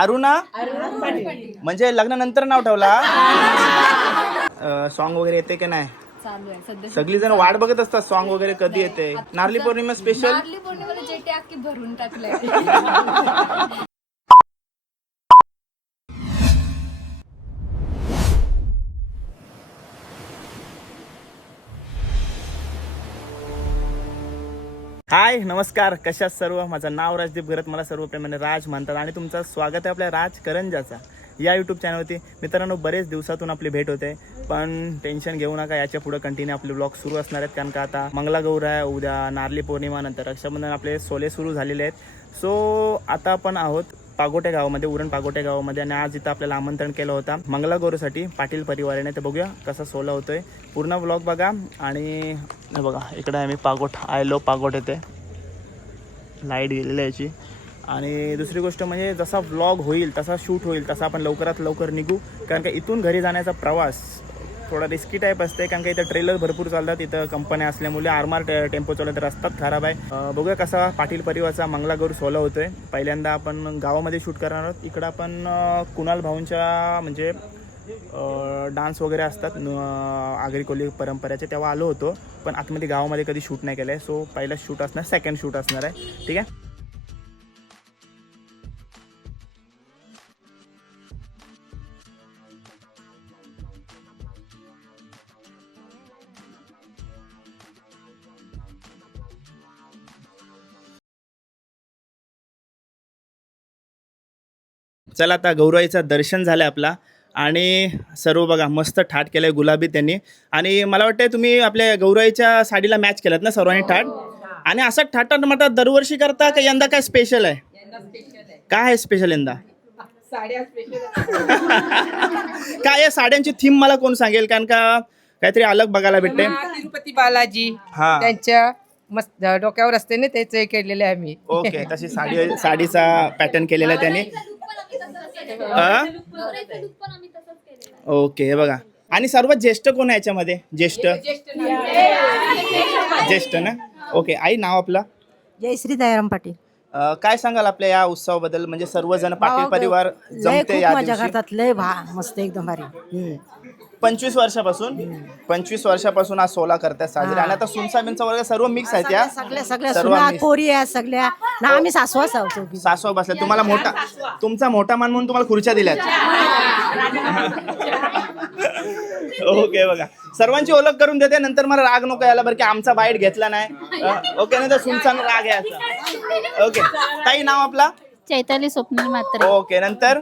अरुणा म्हणजे लग्नानंतर नाव ठेवला. सॉन्ग वगैरे येते की नाही? चालू आहे सध्या. सगळी जण वाट बघत असतात सॉन्ग वगैरे कधी येते. नारळी पौर्णिमा स्पेशल. नारळी पौर्णिमेला जेटी अख्खी भरून टाकलंय. हाय नमस्कार, कशात सर्व. माझं नाव राजदीप घरत, मला सर्व प्रेमाने राज म्हणतात आणि तुमचं स्वागत आहे आपल्या राज करंजाचा या यूट्यूब चॅनलवरती. मित्रांनो, बरेच दिवसातून आपली भेट होते, पण टेन्शन घेऊ नका, याच्या पुढे कंटिन्यू आपले ब्लॉग सुरू असणार आहेत. कारण का आता मंगलागौर आहे, उद्या नारळी पौर्णिमा, नंतर रक्षाबंधन, आपले सोले सुरू झालेले आहेत. सो आता आपण आहोत पागोटे गावामध्ये, उरण पागोटे गावामध्ये, आणि आज इथं आपल्याला आमंत्रण केलं होतं मंगलागौरसाठी पाटील परिवाराने. तर बघूया कसा सोला होतोय, पूर्ण ब्लॉग बघा. आणि बघा इकडे आहे मी पागोट, आय लो पागोट येते, लाईट गेलेली आहे याची. आणि दुसरी गोष्ट म्हणजे जसा व्लॉग होईल तसा शूट होईल तसा आपण लवकरात लवकर निघू. कारण का इथून घरी जाण्याचा प्रवास थोडा रिस्की टाईप असते, कारण का इथं ट्रेलर भरपूर चालतात, इथं कंपन्या असल्यामुळे आरमार टेम्पो चालत, रस्ताच खराब आहे. बघूया कसा पाटील परिवारचा मंगलागौर सोहळा होतोय. पहिल्यांदा आपण गावामध्ये शूट करणार आहोत. इकडं आपण कुणाल भाऊंच्या म्हणजे डान्स वगैरे असतात आगरी कोळी परंपरेचे, तेव्हा आलो होतो, पण आतमध्ये गावामध्ये कधी शूट नाही केलं आहे. सो पहिला शूट असणार, सेकंड शूट असणार आहे. ठीक आहे. चला, आता गौराईचं दर्शन झालं आपला, आणि सर्व बघा मस्त ठाट केलंय गुलाबी त्यांनी. आणि मला वाटतं तुम्ही आपल्या गौराईच्या साडीला मॅच केलात ना सर्वांनी ठाट. आणि असं ठाटाट माटात दरवर्षी करता का यंदा काय स्पेशल आहे? काय आहे स्पेशल यंदा? काय आहे साड्यांची थीम मला कोण सांगेल? कारण का काहीतरी अलग बघायला भेटते. तिरुपती बालाजी हा, त्यांच्या मस्त डोक्यावर असते ना, त्याच केलेले आहे मी. ओके, तशी साडीचा पॅटर्न केलेला आहे त्यांनी. ओके, हे बघा. आणि सर्वात ज्येष्ठ कोण आहे याच्यामध्ये? ज्येष्ठ ना. ओके, आई नाव आपलं? जयश्री दयाराम पाटील. काय सांगाल आपल्या या उत्सवाबद्दल? म्हणजे सर्वजण पाटील परिवार लय जमते खूप या मजा दिवशी. करतात, लय मस्त एकदम भारी. 25 वर्षापासून हा सोहळा करतात साजरे. आणि आता सुनसाबींचा वर्ग सर्व मिक्स आहेत या सगळ्या सगळ्या सर्व सुना mix. पोरी आहेत सगळ्या ना, आम्ही सासवा सावतो. सासवा बसल्या. तुम्हाला तुमचा मोठा मान म्हणून तुम्हाला खुर्च्या दिल्यात. ओके, बघा सर्वांची ओळख करून देते, नंतर मला राग नको यायला बरं की आमचा बाईट घेतला नाही. ओके, नंतर सुनसान राग यायचा. ओके, ताई नाव आपला? चैताली स्वप्नील म्हात्रे. ओके, नंतर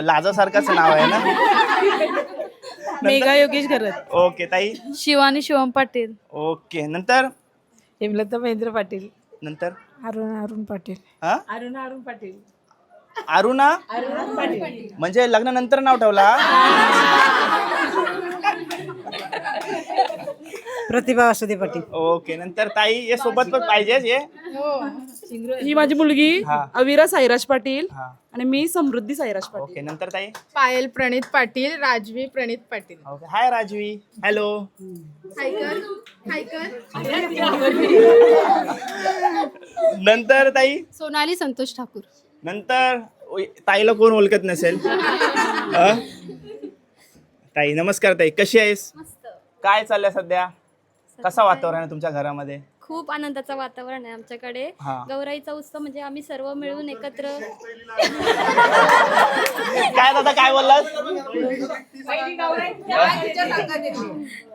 लाजासारखंच नाव आहे ना. मेघा योगेश घरत. ओके ताई. शिवानी शिवम पाटील. ओके, नंतर हेमलता महेंद्र पाटील. नंतर अरुण पाटील. हा, अरुण पाटील. अरुणा म्हणजे लग्नानंतर नाव ठेवला. प्रतिभा वासुदेव पाटील. ओके, नंतर ताई ये सोबत पण पाहिजे ये. ही माझी मुलगी हा. अविरा साईराज पाटील हा. आणि मी समृद्धी साईराज पाटील. ओके, नंतर ताई. पायल प्रणित पाटील, राजवी प्रणित पाटील. ओके, हाय राजवी, हॅलो. नंतर ताई. सोनाली संतोष ठाकूर. नंतर ताईला कोण ओळखत नसेल. ताई नमस्कार. ताई कशी आहेस? काय चाललंय सध्या? कसा वातावरण आहे तुमच्या घरामध्ये? खूप आनंदाचं वातावरण आहे आमच्याकडे. हा. गौराईचा उत्सव म्हणजे आम्ही सर्व मिळून एकत्र. काय दादा काय बोललास?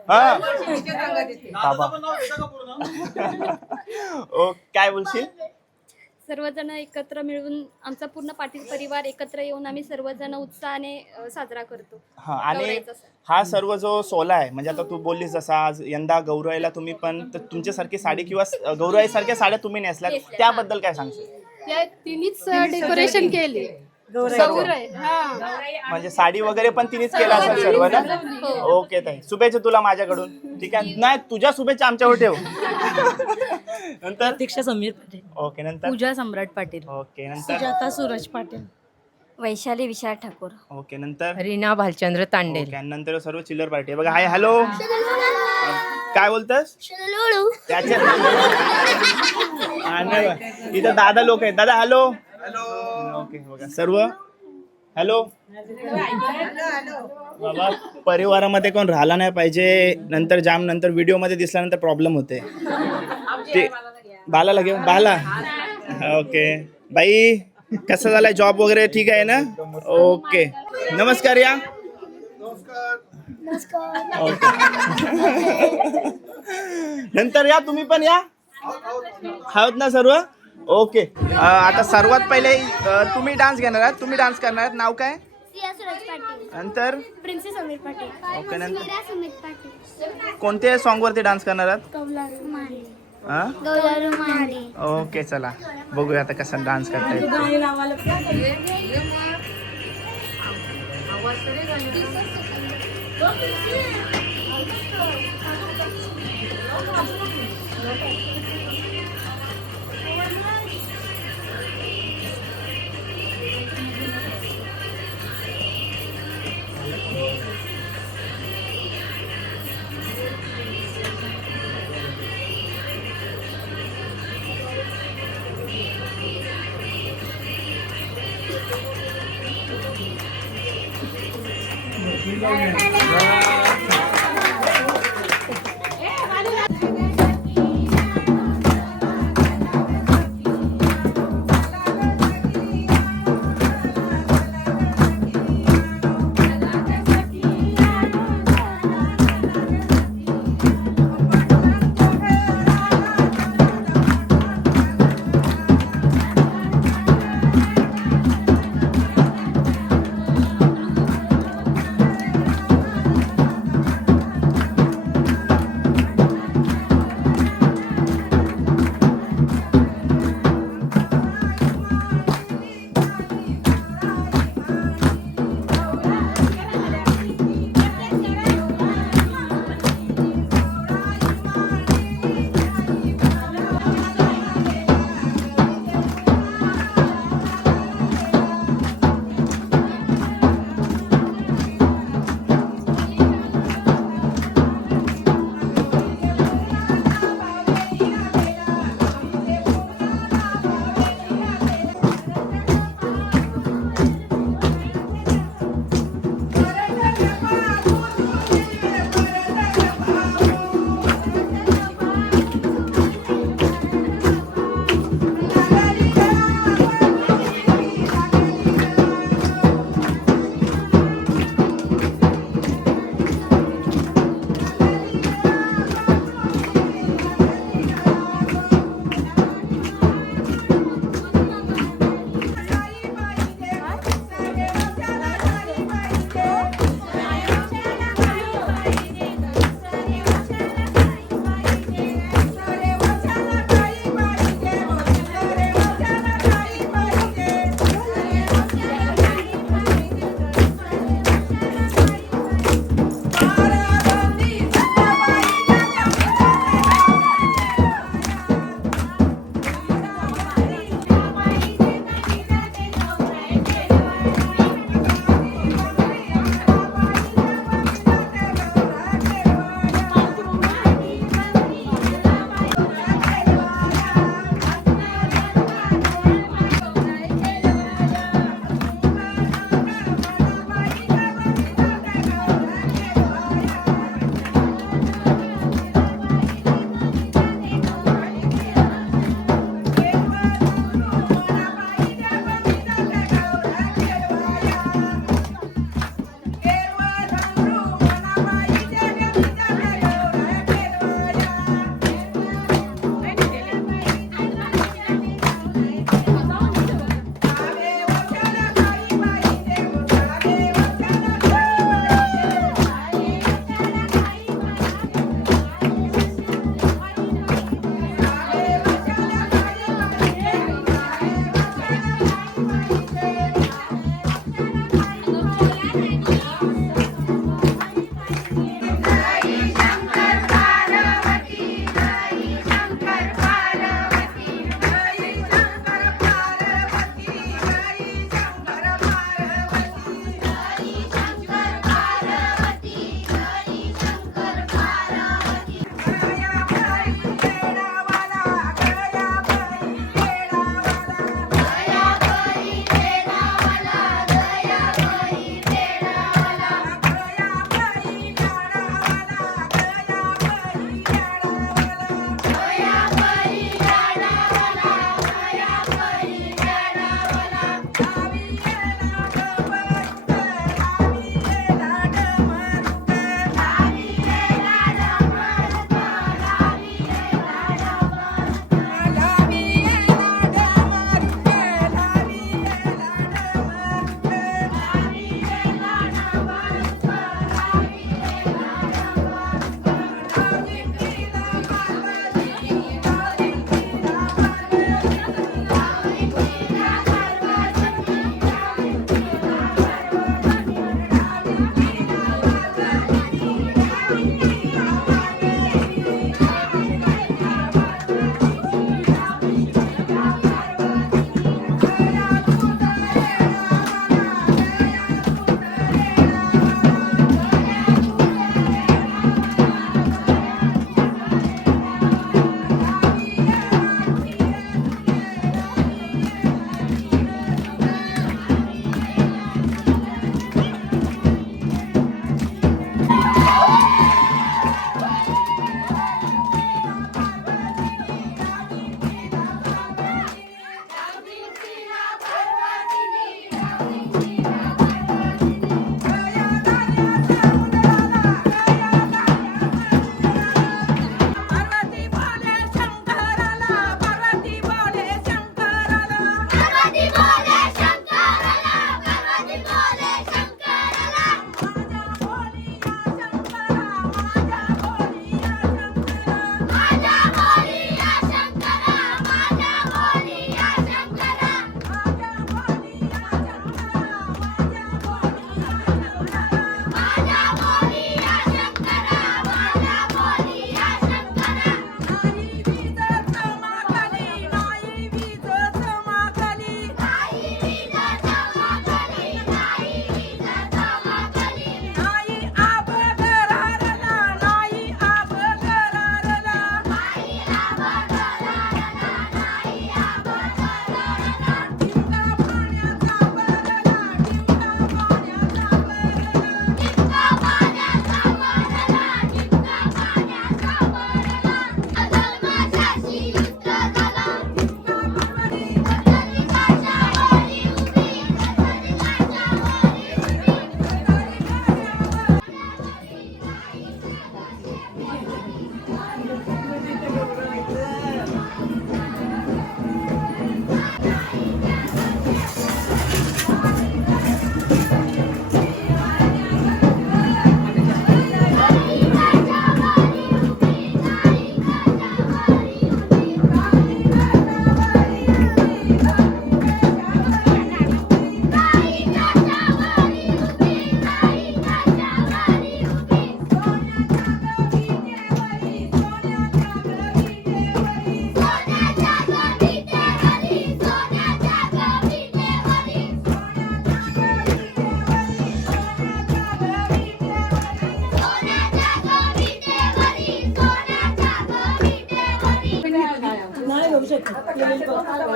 हा बाबा. ओ काय बोलशील? सर्वजण एकत्र मिळून आमचा पूर्ण पाटील परिवार एकत्र येऊन आम्ही सर्वजण उत्साहाने साजरा करतो. हा, आणि गौराईचा सण. हा सर्व जो सोहळा आहे, म्हणजे आता तू बोललीस जसा आज यंदा गौराईला तुम्ही पण तुमच्यासारखी साडी किंवा गौराई सारख्या साड्या तुम्ही नेसल्यात, त्याबद्दल काय सांगशील? त्या तिन्हीच डेकोरेशन केले. सर्व म्हणजे साडी वगैरे पण तिनेच केला असेल सर्व ना. ओके ताई, शुभेच्छा तुला माझ्याकडून. ठीक आहे, नाही तुझ्या शुभेच्छा आमच्यावर ठेव. नंतर दीक्षा समीर पाटील. ओके, नंतर पूजा सम्राट पाटील. ओके, नंतर सुजाता सूरज पाटील. वैशाली विशाल ठाकूर. ओके, नंतर रीना भालचंद्र तांडेल. ओके, आणि नंतर सर्व चिल्लर पार्टी बघा. हाय हॅलो, काय बोलतस? त्याच्या नाही बा. इथं दादा लोक आहेत. दादा हॅलो. ओके बघा सर्व हॅलो. बाबा परिवारामध्ये कोण राहिला नाही पाहिजे, नंतर जाम नंतर व्हिडिओ मध्ये दिसल्यानंतर प्रॉब्लेम होते. ते बालाला घेऊ बाला. ओके बाई कसं झालंय जॉब वगैरे ठीक आहे ना? ओके नमस्कार या. ओके नंतर या तुम्ही पण या. आहोत ना सर्व. ओके आता सर्वात पहिले तुम्ही डान्स घेणार आहात, तुम्ही डान्स करणार आहात. नाव काय? नंतर प्रिन्सेस समीर पाटील. ओके नंतर सुमित पाटील. कोणत्या सॉन्ग वरती डान्स करणार आहात? हा? गौरारू मारे. ओके चला बघूया आता कसा डान्स करता येतो.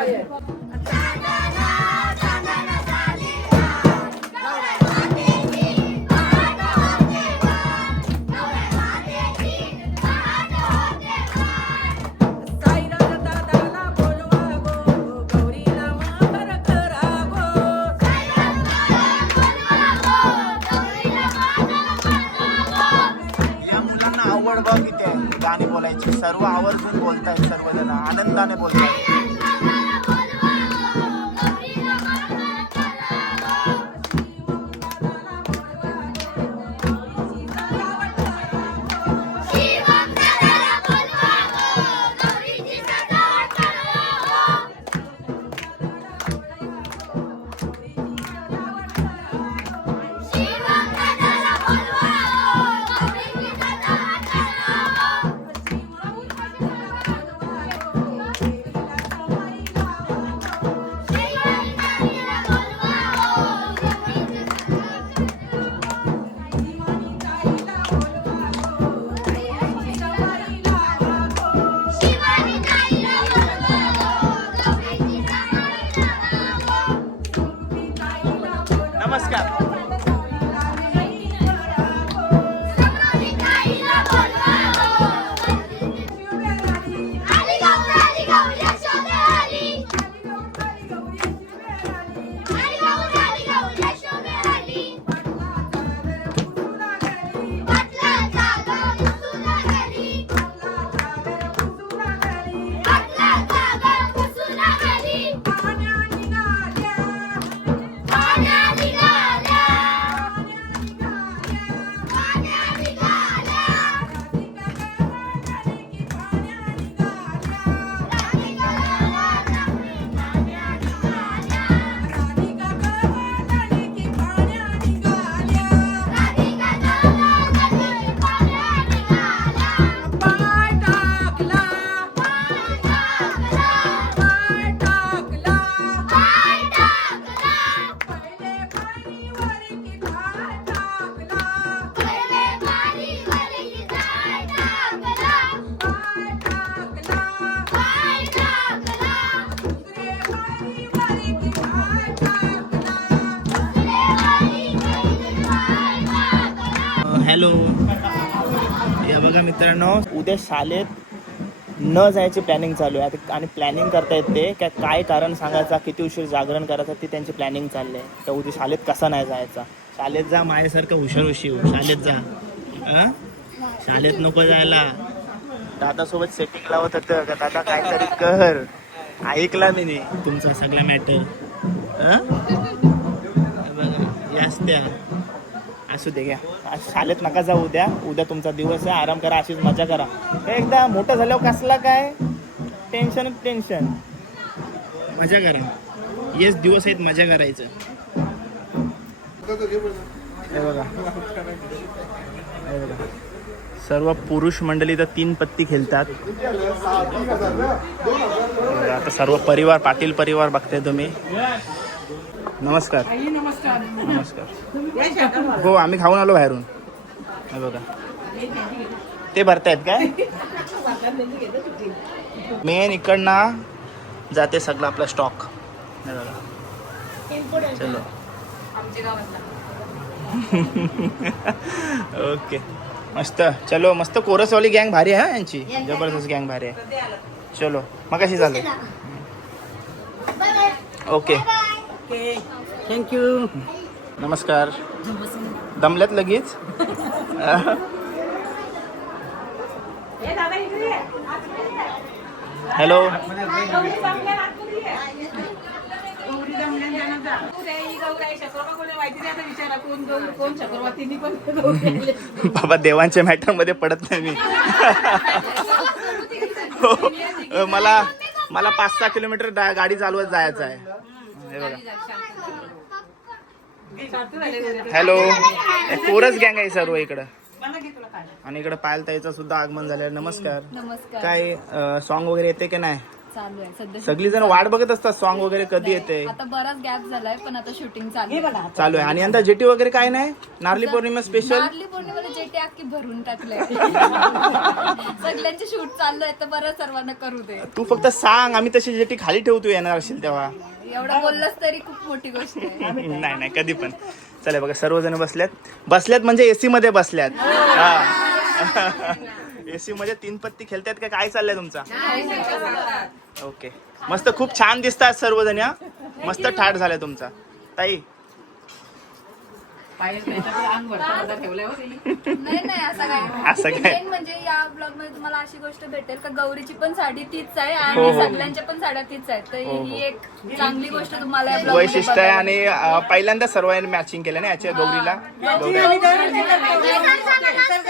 या मुलांना आवड बघ किती आहे गाणी बोलायची. सर्व आवर्जून बोलतायत, सर्वजण आनंदाने बोलतायत. नमस्कार. हॅलो. या बघा मित्रांनो, उद्या शाळेत न जायची प्लॅनिंग चालू आहे आणि प्लॅनिंग करतायत ते काय कारण सांगायचा, किती उशीर जागरण करायचं, ती त्यांची प्लॅनिंग चालली आहे. तर उद्या शाळेत कसा नाही जायचा. शाळेत जा, माझ्यासारखं हुशार हुशी शाळेत जा. शाळेत नको जायला. दादासोबत सेटिंग लावत होतं का दादा काहीतरी कर. ऐकला मी नाही तुमचा सगळा मॅटर. बघा याच त्या असू दे घ्या. शाळेत नका जाऊ उद्या. उद्या तुमचा दिवस आहे, आराम करा, अशीच मजा करा. एकदा मोठं झाल्यावर कसला काय टेन्शन. मजा करा. येस दिवस आहेत, मजा करायचं. हे बघा सर्व पुरुष मंडळी तर 3 पत्ती खेळतात. आता सर्व परिवार, पाटील परिवार बघताय तुम्ही. नमस्कार. नमस्कार. हो आम्ही खाऊन आलो बाहेरून. हे बघा ते भरतायत काय. मेन इकडनं जाते सगळं आपला स्टॉक. हे बघा चलो. ओके मस्त. चलो मस्त. कोरसवाली गँग भारी आहे यांची, जबरदस्त गँग भारी आहे. चलो मग कशी चालेल. Okay thank you. नमस्कार. दमल्यात लगेच. हॅलो. बाबा देवांच्या मॅटर मध्ये पडत नाही मी. मला 5-6 किलोमीटर गाडी चालवत जायचं आहे. हे बघा. हॅलो. कोरस गँग आहे सर्व इकडं. आणि इकडे पायल ताईचं सुद्धा आगमन झालं. नमस्कार. नमस्कार. काय सॉन्ग वगैरे येते की नाही. चालू आहे सध्या. सगळी जण वाट बघत असतात सॉन्ग वगैरे कधी येते. आता बराच गॅप झालाय पण आता शूटिंग चालू आहे. चालू आहे. आणि यंदा जेटी वगैरे काय नाही, नारली पौर्णिमा स्पेशल. नारली पौर्णिमेला जेटी अख्खी भरून टाकलंय. सगळ्यांचे शूट चालू आहे तर बरं सर्वांना करू दे. तू फक्त सांग, आम्ही तशी जेटी खाली ठेवतो येणार असेल तेव्हा. एवढं बोललंस तरी खूप मोठी गोष्ट आहे. नाही नाही कधी पण. चला बघा सर्वजण बसल्यात म्हणजे एसी मध्ये बसल्यात. एसी मध्ये 3 पत्ती खेळतायत का काय चाललंय तुमचा? ओके मस्त, खूप छान दिसतात सर्वजण. या मस्त ठाट झालाय तुमचा ताई. नाही असं असं काय. काय? मेन म्हणजे या ब्लॉग मध्ये तुम्हाला अशी गोष्ट भेटेल का गौरीची पण साडी तीच आहे हो, आणि हो. सगळ्यांच्या पण साड्या तीच आहेत. तर हो, हो. ही एक चांगली गोष्ट तुम्हाला या blog मध्ये वैशिष्ट्य आहे. आणि पहिल्यांदा सर्वांनी मॅचिंग केलं ना याच्या गौरीला.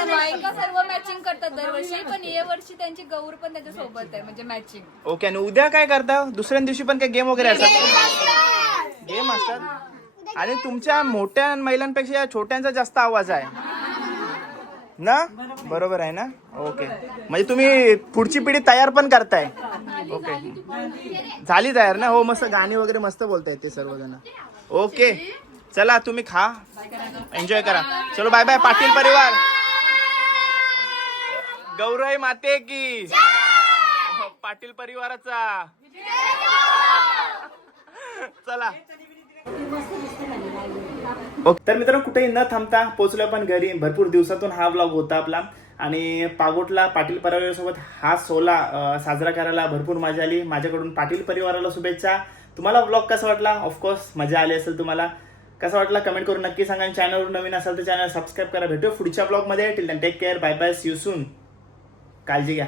बायका सर्व मॅचिंग करतात दरवर्षी, पण या वर्षी त्यांची गौर पण त्याच्या सोबत आहे म्हणजे मॅचिंग. ओके. आणि उद्या काय करता? दुसऱ्या दिवशी पण काय गेम वगैरे असतात? गेम असतात. आणि तुमच्या मोठ्या महिलांपेक्षा या छोट्यांचा जास्त आवाज आहे ना, बरोबर आहे ना? ओके. म्हणजे तुम्ही पुढची पिढी तयार पण करताय. ओके झाली तयार ना? हो मस्त, गाणी वगैरे मस्त बोलतायत ते सर्वजण. ओके चला तुम्ही खा, एन्जॉय करा. चलो बाय बाय पाटील परिवार. गौराई माते की पाटील परिवाराचा. चला. ओके तर मित्रांनो कुठेही न थांबता पोहोचलो पण घरी. भरपूर दिवसातून हा व्लॉग होता आपला. आणि पागोटला पाटील परिवारासोबत हा सोहळा साजरा करायला भरपूर मजा आली. माझ्याकडून पाटील परिवाराला शुभेच्छा. तुम्हाला व्लॉग कसा वाटला? ऑफकोर्स मजा आली असेल तुम्हाला. कसा वाटला कमेंट करून नक्की सांगा. चॅनलवर नवीन असाल तर चॅनल सबस्क्राईब करा. भेटूया पुढच्या व्लॉगमध्ये. Till then take care, bye bye, see you soon. काळजी घ्या.